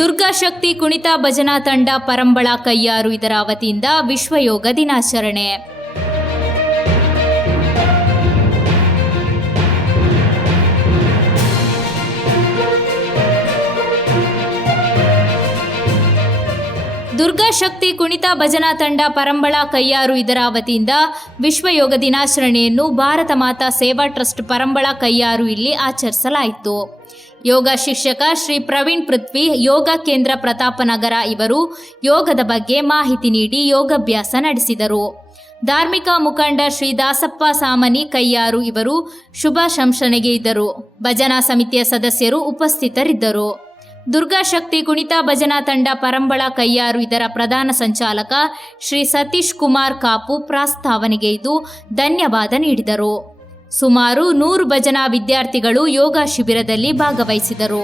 ದುರ್ಗಾಶಕ್ತಿ ಕುಣಿತ ಭಜನಾ ತಂಡ ಪರಂಬಳ ಕಯ್ಯಾರು ಇದರ ವತಿಯಿಂದ ವಿಶ್ವ ಯೋಗ ದಿನಾಚರಣೆ. ದುರ್ಗಾಶಕ್ತಿ ಕುಣಿತ ಭಜನಾ ತಂಡ ಪರಂಬಳ ಕಯ್ಯಾರು ಇದರ ವತಿಯಿಂದ ವಿಶ್ವ ಯೋಗ ದಿನಾಚರಣೆಯನ್ನು ಭಾರತ ಮಾತಾ ಸೇವಾ ಟ್ರಸ್ಟ್ ಪರಂಬಳ ಕಯ್ಯಾರು ಇಲ್ಲಿ ಆಚರಿಸಲಾಯಿತು. ಯೋಗ ಶಿಕ್ಷಕ ಶ್ರೀ ಪ್ರವೀಣ್ ಪೃಥ್ವಿ, ಯೋಗ ಕೇಂದ್ರ ಪ್ರತಾಪನಗರ ಇವರು ಯೋಗದ ಬಗ್ಗೆ ಮಾಹಿತಿ ನೀಡಿ ಯೋಗಾಭ್ಯಾಸ ನಡೆಸಿದರು. ಧಾರ್ಮಿಕ ಮುಖಂಡ ಶ್ರೀ ದಾಸಪ್ಪ ಸಾಮನಿ ಕಯ್ಯಾರು ಇವರು ಶುಭಾಶಂಸನೆಗೆ ಇದ್ದರು. ಭಜನಾ ಸಮಿತಿಯ ಸದಸ್ಯರು ಉಪಸ್ಥಿತರಿದ್ದರು. ದುರ್ಗಾಶಕ್ತಿ ಕುಣಿತ ಭಜನಾ ತಂಡ ಪರಂಬಳ ಕಯ್ಯಾರು ಇದರ ಪ್ರಧಾನ ಸಂಚಾಲಕ ಶ್ರೀ ಸತೀಶ್ ಕುಮಾರ್ ಕಾಪು ಪ್ರಾಸ್ತಾವನೆಗೆ ಇದ್ದು ಧನ್ಯವಾದ ನೀಡಿದರು. ಸುಮಾರು 100 ಭಜನಾ ವಿದ್ಯಾರ್ಥಿಗಳು ಯೋಗ ಶಿಬಿರದಲ್ಲಿ ಭಾಗವಹಿಸಿದರು.